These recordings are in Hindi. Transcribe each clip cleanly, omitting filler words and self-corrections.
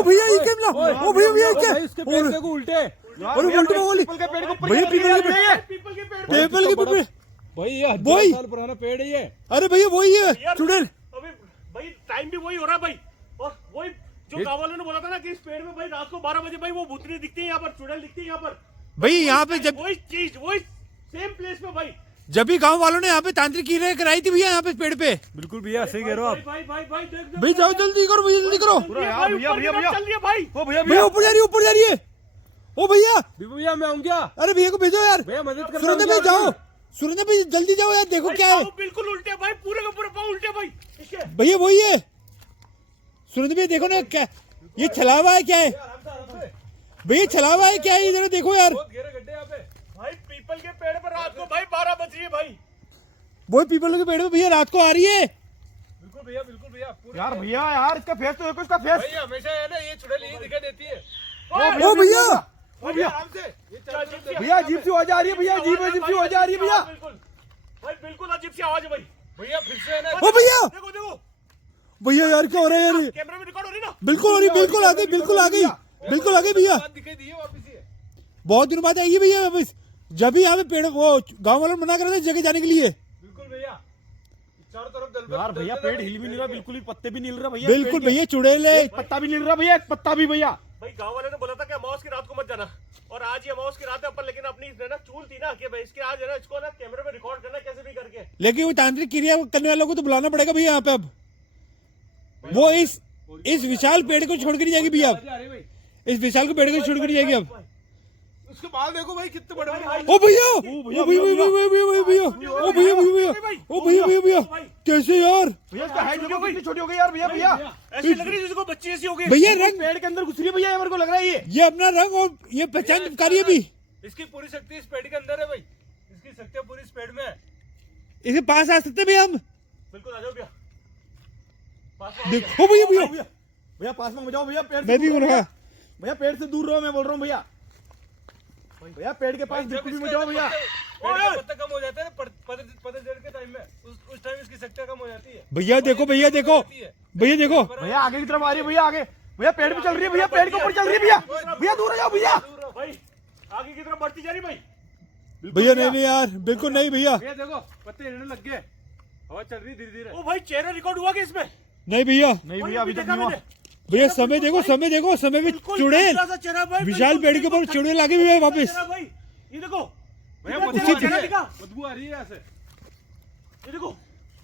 ओ भैया ये क्या मिला? ओ भैया भैया क्या? इसके पेड़ देखो उल्टे। और उल्टे वाली पीपल के पेड़ को भैया पीपल के पेड़ भाई ये वही। 1000 साल पुराना पेड़ है ये। अरे भैया वही है चुड़ैल। अभी भाई टाइम भी वही हो रहा है भाई, और वही जो गाँव वालों ने बोला था ना कि इस पेड़ में भाई रात को 12 बजे भाई वो भूतनी दिखती है, यहाँ पर चुड़ैल दिखती है यहाँ पर। भाई यहाँ पे जब वही चीज वही सेम प्लेस पे भाई। जब भी गांव वालों ने यहाँ पे तांत्रिक क्रिया कराई थी भैया यहाँ पे पेड़ पे। बिल्कुल भैया सही कह रहे हो आप। भाई देख भाई जाओ जल्दी करो भैया जल्दी करो। भैया भैया चल रही है भाई। ओ भैया भैया ऊपर जा रही है ऊपर जा रही है। ओ भैया भैया मैं आऊँ क्या? अरे भैया को भेजो यार। भैया मदद कर। सुरेंद्र भाई जाओ, सुरेंद्र भाई जल्दी जाओ यार, देखो क्या है। बिल्कुल उल्टे भाई, पूरे के पूरे पाँव उल्टे भाई इसके। भैया वही है सुरेंद्र भाई, देखो ना क्या ये छलावा है क्या है भैया, छलावा है क्या है इधर देखो यार। भाई पीपल के पेड़ पर रात को भाई 12 बज रही है भाई। वो पीपल के पेड़ पे भैया रात को आ रही है। बिल्कुल भैया बिल्कुल भैया। यार भैया यार इसका फेस तो देखो, इसका फेस। भैया हमेशा है ना ये चुड़ैल यही दिखाई देती है। ओ भैया ओ भैया आराम से भैया अजीब सी आवाज आ रही है भैया, अजीब सी आवाज आ रही है भैया। बिल्कुल भाई बिल्कुल अजीब सी आवाज है भाई। भैया फिर से है ना। ओ भैया देखो देखो भैया यार क्या हो रहा है यार। कैमरा में रिकॉर्ड हो रही ना। बिल्कुल हो रही, बिल्कुल आ गई, बिल्कुल आ गई, बिल्कुल आ गई भैया। दिखाई दी है वापस ये। बहुत दिनों बाद आएगी भैया वापस। जब भी यहाँ पे पेड़ वो गांव वालों ने मना करा था जगह जाने के लिए। बिल्कुल भैया चारों तरफ दल यार भैया पेड़ हिल भी नहीं रहा, बिल्कुल भी पत्ते भी नहीं हिल रहा भैया। बिल्कुल भैया चुड़ैल है। एक पत्ता भी नहीं हिल रहा भैया, एक पत्ता भी भैया। भाई गांव वाले ने बोला था कि अमावस की रात को मत जाना, और आज ये अमावस की रात है अपन, लेकिन अपनी ना चूल थी ना कि भाई इसके आज है ना इसको ना कैमरे में रिकॉर्ड करना कैसे भी करके। लेकिन वो तांत्रिक क्रिया करने वालों को तो बुलाना पड़ेगा भैया यहाँ पे। अब वो इस विशाल पेड़ को छोड़ कर नहीं जाएगी भैया। अब इस विशाल को पेड़ को छोड़ कर नहीं जाएगी अब। उसके बाल देखो भाई कितने बड़े बड़े। ओ भैया ओ भैया भैया भैया भैया ओ भैया भैया ओ भैया भैया भैया कैसे यार भैया इसका हाइट देखो कितनी छोटी हो गई यार। भैया भैया ऐसी लग रही है जिसको बच्ची ऐसी हो गई। भैया रंग पेड़ के अंदर घुस रही है भैया, मेरे को लग रहा है ये अपना रंग और ये पहचान चिपका रही है भी। इसकी पूरी शक्ति इस पेड़ के अंदर है भाई। इसकी शक्ति पूरी इस पेड़ में है। इसके पास आ सकते भैया हम। बिल्कुल आ जाओ भैया पास में आओ। देखो भैया भैया भैया पास में जाओ भैया, पेड़ मैं भी बोल रहा भैया पेड़ से दूर रहो, मैं बोल रहा हूँ भैया। भैया पेड़ के पास बिल्कुल भी मत जाओ भैया। पेड़ का पत्ता कम हो जाता है पतझड़ के टाइम में, उस टाइम इसकी शक्ति कम हो जाती है। भैया देखो भैया देखो भैया देखो भैया आगे की तरफ आ रही है भैया, आगे भैया पेड़ पे चल रही है भैया, पेड़ के ऊपर चल रही है भैया। भैया दूर हो जाओ भैया। भाई आगे की तरफ बढ़ती जा रही भाई। भैया नहीं नहीं यार बिल्कुल नहीं भैया। भैया देखो पत्ते हिलने लग गए, हवा चल रही धीरे धीरे। ओ भाई चेहरा रिकॉर्ड हुआ कि इसमें? नहीं भैया नहीं भैया अभी तक नहीं हुआ भैया। समय देखो समय में चुड़ैल विशाल पेड़ के ऊपर चुड़ैल आ गई भैया वापस। भाई ये देखो भैया उसी चेहरा दिखा, बदबू आ रही है ऐसे। ये देखो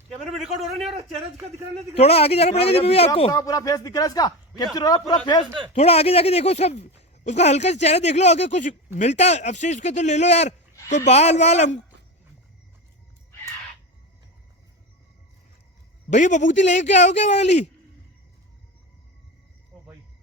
कैमरे में रिकॉर्ड हो रहा नहीं हो रहा, चेहरा दिख रहा नहीं दिख रहा। थोड़ा आगे जाना पड़ेगा भैया आपको। पूरा फेस दिख रहा है इसका, कैप्चर हो रहा है पूरा फेस। थोड़ा आगे जाके देखो सब, उसका हल्का सा चेहरा देख लो, अगर कुछ मिलता अवशेष के तो ले लो यार। कोई बाल वाल हम भैया बबूती लेके आओ क्या वाली?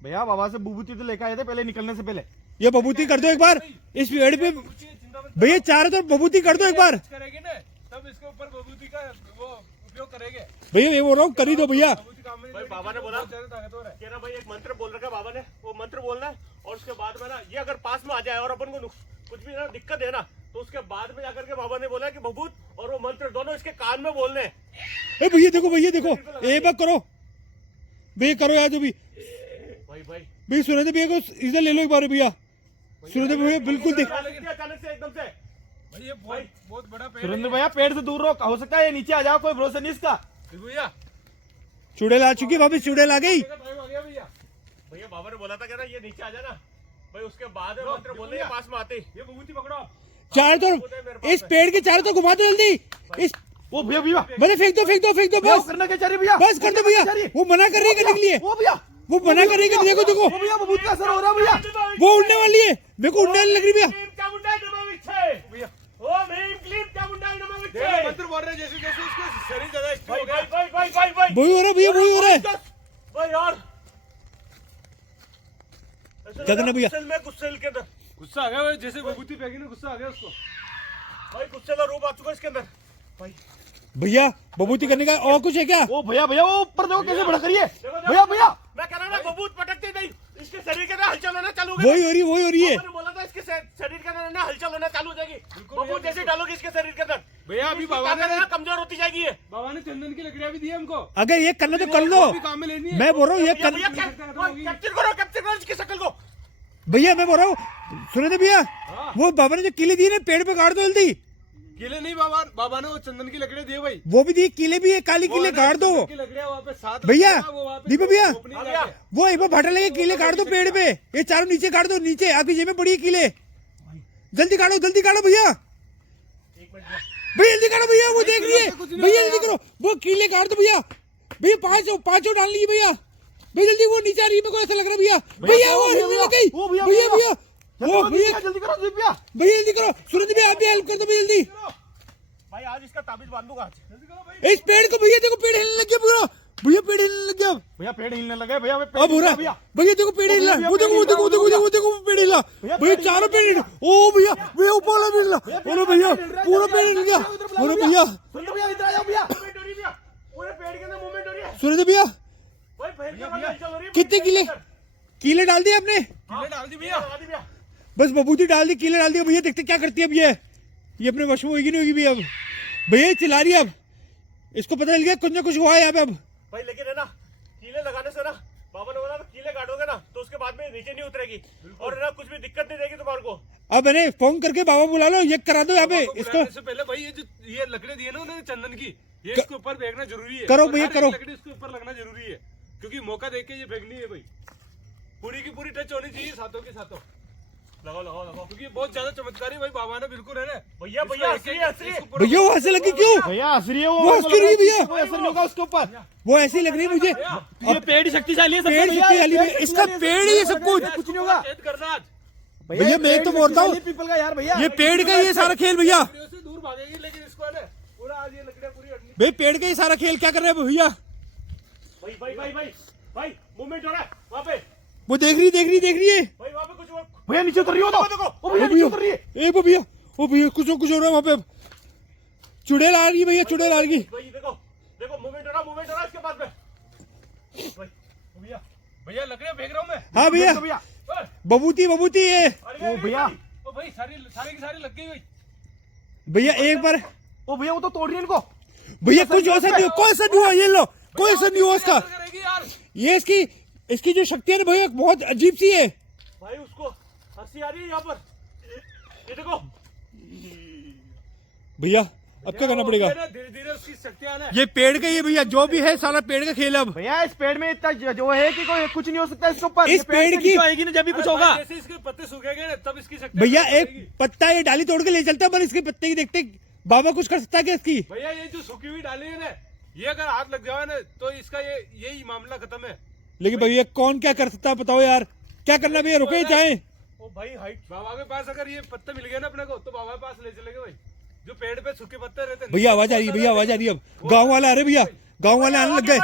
भैया बाबा से बुबूती तो लेकर आए थे पहले निकलने से पहले। ये बबूती कर दो एक बार इस पेड़ पे भैया, चारों तरफ बबूती कर दो एक बार। करेंगे ना तब इसके ऊपर बबूती का वो उपयोग करेंगे। भैया ये बोल रहा हूँ कर ही दो भैया। भाई बाबा ने बोला कि ना भाई एक मंत्र बोल रखा है बाबा ने, वो मंत्र बोलना है, और उसके बाद में ना ये अगर पास में आ जाए और अपन को कुछ भी ना दिक्कत है ना, तो उसके बाद में जाकर के बाबा ने बोला कि बबूत और वो मंत्र दोनों इसके कान में बोलने हैं। ए भैया देखो एक बार करो भैया, करो यार जो भी भाई भैया। सुरेंद्र भैया को इधर ले लो एक बार भैया। सुरेंद्र भैया बिल्कुल देख अचानक से एकदम से भाई ये बहुत बड़ा पेड़ है। सुरेंद्र भैया पेड़ से दूर रहो, हो सकता है ये नीचे आ जाओ, कोई भरोसा नहीं इसका। भैया चुड़ैल आ चुकी, वापस चुड़ैल आ गई। भैया बाबा ने बोला था कि ना ये नीचे आ जाना भाई, उसके बाद में मंत्र बोलने के पास में आते ही ये बबूती पकड़ो आप। चारों तरफ इस पेड़ के चारों तरफ घुमा दो जल्दी। इस ओ भैया भैया मतलब फेंक दो भैया, वो बस करना क्या चाह रही भैया? बस कर दो भैया। वो मना कर रही है करने के लिए, वो भैया वो मना कर रही है। देखो देखो वो भैया बबूत का असर हो रहा है भैया। वो उड़ने वाली है, मेरे को उड़ने वाली लग रही भैया। भैया ओम ह्रीं क्लीं चामुंडाय नमः देखो विच्चे। मंत्र बोल रहे जैसे जैसे उसका शरीर ज्यादा एक्टिव हो गया। भाई वही हो रहा है भैया, वही हो रहा है। भाई यार गगन भैया। गुस्से के अंदर गुस्सा आ गया जैसे बबूती फेंकी ना, गुस्सा आ गया उसको। भाई गुस्से का रूप आ चुका है इसके अंदर भाई। भैया बबूती करने का और कुछ है क्या? ओ भैया भैया वो ऊपर देखो कैसे भड़क रही है भैया। भैया मैं कह रहा हूँ ना बबूत पटकते नहीं, इसके शरीर के अंदर हलचल होना चालू हो गई। वही हो रही है मैंने बोला था इसके शरीर के अंदर ना हलचल होना चालू हो जाएगी। बबूत जैसे डालोगे इसके शरीर के अंदर भैया अभी इसकी बाबा ताकत ने ना कमजोर होती जाएगी ये। बाबा ने चंदन की लकड़ियां भी दी है हमको। अगर ये करना तो कर लो, वो भी काम में लेनी है। मैं बोल रहा हूँ ये भैया कर, भैया कैप्चर करो इसकी शक्ल को। भैया मैं बोल रहा हूँ, सुनो तो भैया, वो बाबा ने जो किले दिए ना पेड़ पे गाड़ दो जल्दी। किले नहीं बाबा ने वो चंदन की लकड़ियां दी है भाई। वो भी दिए, किले भी है, काली किले गाड़ दो चंदन की लकड़ियां वहाँ पे साथ भैया, रखना, वो वहाँ पे दीपक भैया, ओपनिंग जाके। वो एक बार भाटा लगे किले गाड़ दो पेड़ पे, ये चारों नीचे गाड़ दो, नीचे आपकी जेब में पड़ी है किले, जल्दी गाड़ो भैया, भैया जल्दी गाड़ो भैया, वो देख रही है भैया, जल्दी करो, वो किले गाड़ दो भैया, भैया पांचों डाल लीजिए भैया, भैया जल्दी, वो नीचे आ रही है, मेरे को ऐसा लग रहा है भैया, भैया वो हिलने लग गई, भैया वो भैया जल्दी करो दीप भैया। भैया जल्दी करो, सूरज भैया आप भी हेल्प कर दो भैया जल्दी, भाई आज इसका ताबीज बांध दूंगा आज। इस पेड़ को भैया देखो, पेड़ हिलने लग गया पूरा, भैया पेड़ हिलने लग गया, भैया पेड़ हिलने लगे भैया। अब हो रहा भैया भैया देखो पेड़ हिला, वो देखो पेड़ हिला, भैया चारों पेड़ हिला, ओ भैया भैया ऊपर वाला पेड़ हिला, बोलो भैया पूरा पेड़ हिल गया, बोलो भैया सुन भैया इधर आ जाओ भैया। मूवमेंट हो रही है भैया, पूरे पेड़ के अंदर मूवमेंट हो रही है सुनो तो भैया, भाई। भयंकर वाली हलचल हो रही है। कितने कीले डाल दिए आपने, किले डाल दी भैया। लगा दी भैया। बस बबूती डाल दी, कीले डाल दिए भैया, देखते क्या करती है अब ये अपने वश में होगी नहीं होगी भैया, अब भैया ये चिल्ला रही है, अब इसको पता चल गया कुछ ना कुछ हुआ है यहाँ पे अब, भाई लेकिन है ना, कीले लगाने से ना, बाबा ने बोला कीले काटोगे ना तो उसके बाद में नीचे नहीं उतरेगी और ना कुछ भी दिक्कत नहीं देगी तुम्हारे को। अब मैंने फोन करके बाबा बुला लो, ये करा दो यहाँ पे बाबा को इसको, बुलाने से पहले भाई ये लकड़ी दी है ना उन्होंने चंदन की, ये इसके ऊपर फेंकना जरूरी है। करो और भैया, हर एक करो। लकड़ी इसके ऊपर लगना जरूरी है, क्योंकि मौका देख के ये फेंकनी है भाई, पूरी की पूरी टच होनी चाहिए साथों के साथों, लगाओ। क्योंकि बहुत ज्यादा चमत्कारी भाई बाबा ने बिल्कुल है ना भैया भैया हंसी भैया वो ऐसे लगी क्यों, भैया हंस रही है वो हंस क्यों रही है भैया, कोई असर नहीं होगा उसके ऊपर। वो ऐसी लग रही है मुझे, ये पेड़ शक्तिशाली है, पेड़ शक्तिशाली है, इसका पेड़ ही है सब कुछ, कुछ नहीं होगा कैद करना आज, भैया मैं तो बोलता हूँ पीपल का यार भैया, ये पेड़ का ही है सारा खेल भैया, लकड़ियों से दूर भागेगी, लेकिन इसको है ना पूरा आज ये लकड़ियां पूरी हटनी। भाई पेड़ का ही सारा खेल, क्या कर रहे हैं भैया, भाई मूवमेंट हो रहा है वहाँ पे, वो देख रही है भाई वहाँ पे कुछ भैया नीचे उतर रही हो तो देखो। ओ भैया नीचे उतर रही है। ए भैया ओ भैया कुछ हो रहा है वहाँ पे, चुड़ैल आ रही है भैया, चुड़ैल आ रही है, भाई देखो मूवमेंट हो रहा है इसके बाद में। भाई भैया भैया लकड़ियां फेंक रहा हूँ मैं। हाँ भैया तो भैया ओए, बबूती है ओ भैया ओ भाई सारी की सारी लग गई भाई। भैया, एक बार ओ भैया वो तो तोड़ रही है इनको। भैया कुछ ऐसा नहीं हो, कोई ऐसा नहीं हुआ, ये लो कोई ऐसा नहीं हुआ उसका, क्या करेगी यार, ये इसकी जो शक्ति है ना भैया बहुत अजीब सी है, भाई उसको हंसी आ रही है यहाँ पर, ये देखो भैया अब क्या करना पड़ेगा, धीरे धीरे उसकी शक्तियां ना, ये पेड़ का ही है भैया, जो भी है सारा पेड़ का खेल है अब, भैया इस पेड़ में इतना जो है कि कोई कुछ नहीं हो सकता इसके ऊपर, इस ये पेड़ पेड़ से की- नीचे आएगी ना जब भी कुछ होगा। जैसे इसके पत्ते सूखेंगे ना तब इसकी शक्ति भैया एक पत्ता ये डाली तोड़ के ले चलता है, पर इसके पत्ते की देखते बाबा कुछ कर सकता है क्या इसकी, भैया ये जो सूखी हुई डाली है ना, ये अगर हाथ लग जाए ना तो इसका यही मामला खत्म है। लेकिन भैया कौन क्या कर सकता है बताओ यार, क्या करना भैया, रुके ही जाए, ओ भाई हाइट बाबा के पास अगर ये पत्ते मिल गए ना अपने को तो बाबा के पास ले चलेंगे भाई, जो पेड़ पे सूखे पत्ते रहते हैं। भैया आवाज आ रही है, भैया आवाज आ रही है, अब गाँव वाले आ रहे भैया, गाँव वाले आने लग गए।